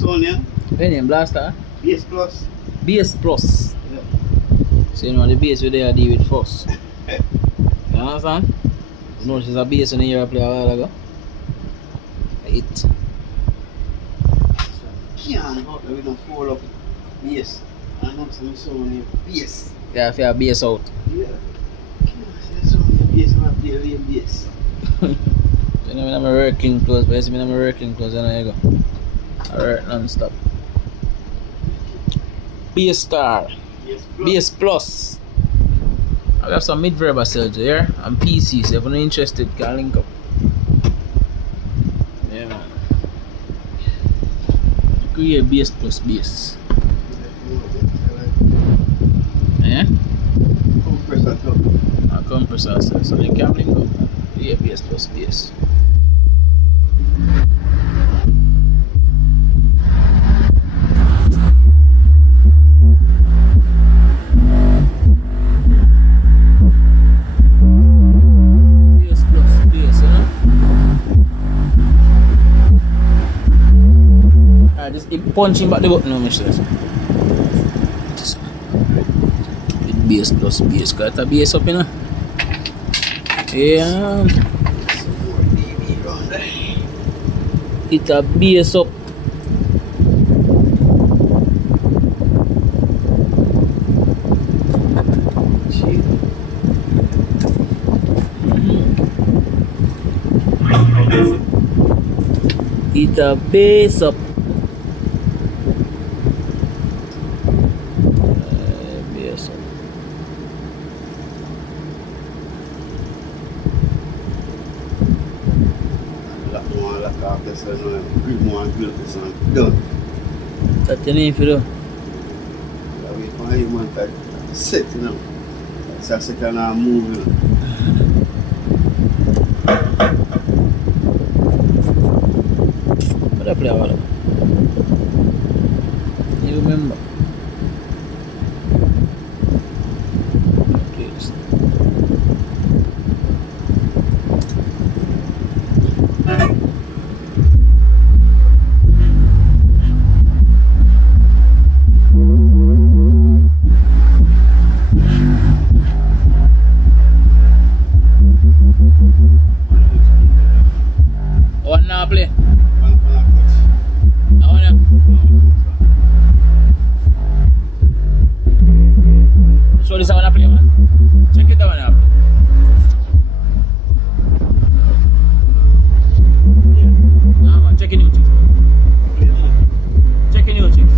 sound, yeah? What name? Blaster? Bass Plus. Bass Plus. Yeah. So you know the bass we there deal with first. You understand? You know there's a bass in the year I play a while ago. It. Can't go there with no fall up bass. I know some sound here. Bass. Yeah, if you have bass out. Yeah. Can't see the sound here. Bass when I play real bass. You know when I'm working clothes, but you see me I'm working clothes, and there you go. I work non-stop. Bass Star. Bass Plus. Bass Plus. I have some mid-verb ourselves here and PC, so if you're not interested, can link up. Yeah, man. Create Bass Plus bass. Yeah? Compressor too. A compressor, so you can link up. Create Bass Plus bass. Just punching back the button now, Mr. Just with bass plus bass, got a bass up, you know. Yeah. It a bass up. It a bass up. Done. That's the name for you. I wait for him and that set, you know. That's a second I move, you know. What I play a while ago? You remember? Please. One now play. Now one. So this one play, man. Check it out now. Nah, man. Check it new chicks. Check it new chicks.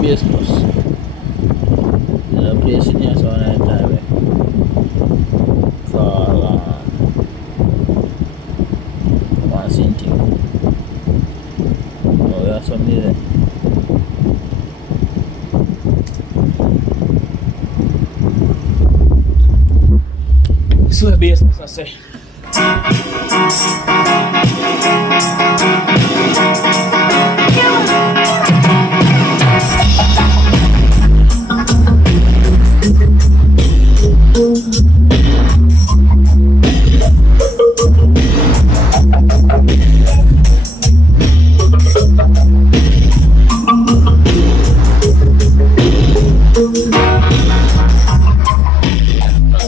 Bass Plus. There's a place in here so I time called one thing. Oh, yeah, something there. This is a bass Plus, I say.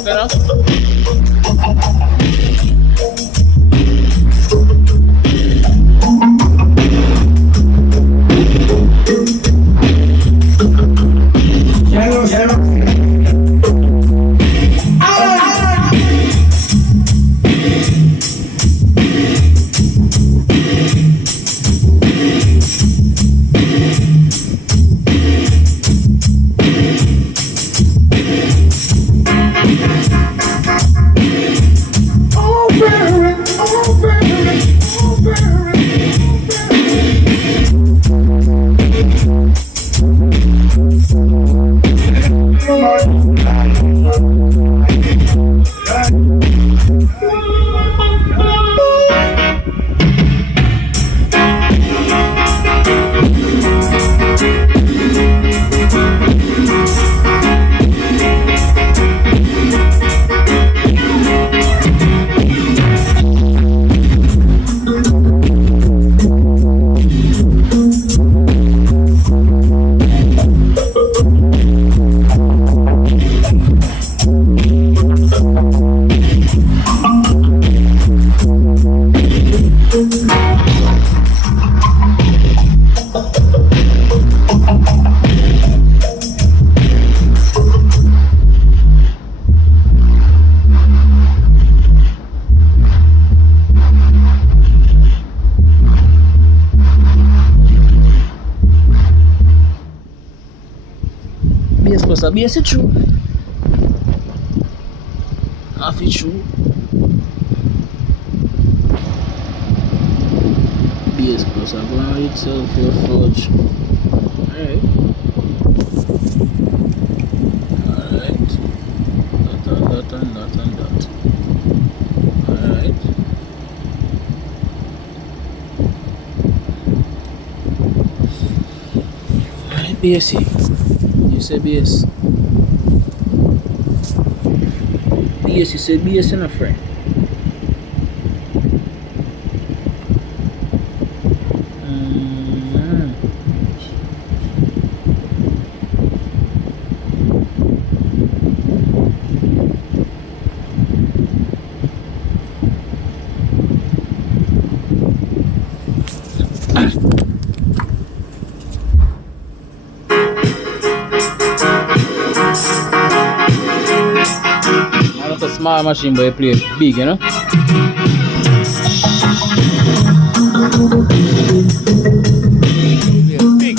Better? plus a BS it true. Half it true. BS plus a ground itself your fudge. Alright. Alright. That and that and that. Alright. Alright, BS. You say BS. BS, you say BS and a friend. Not a small machine, but you play big, you know? Big.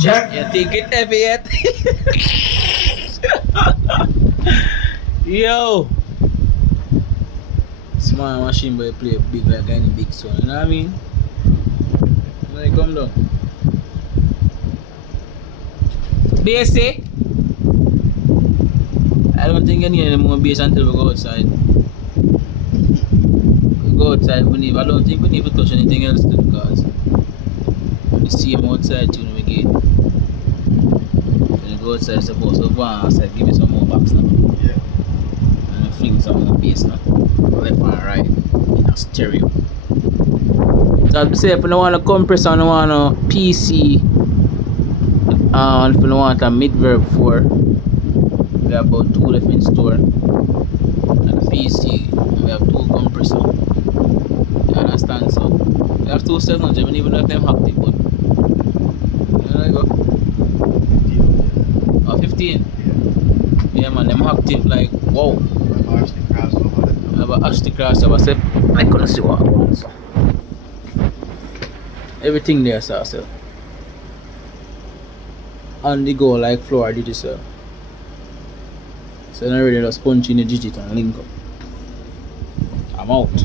Jack, you think it heavy yet? Yo! Small machine, but you play big like any big son, you know what I mean? When you come down. BSA? I don't think you need any more bass until we go outside. We go outside, I don't think we need to touch anything else too, because the same outside tune we get. When you go outside, supposed to go outside, give you some more backs now. Yeah. And I fling some more bass now. Left and right in a stereo. So I'd say if you don't want a compressor, you want a PC, and if you don't want a mid-verb 4, we have about 2 left in store. And a PC, we have 2 compressors. You understand? So we have 2 700, even if them active, but there you go. Oh, 15? Yeah man, them active like wow. I have a Ashley crossover, so I couldn't see what I want. So. Everything there, so. On the go like floor digital. So I'm ready to punch in the digit and link up. I'm out.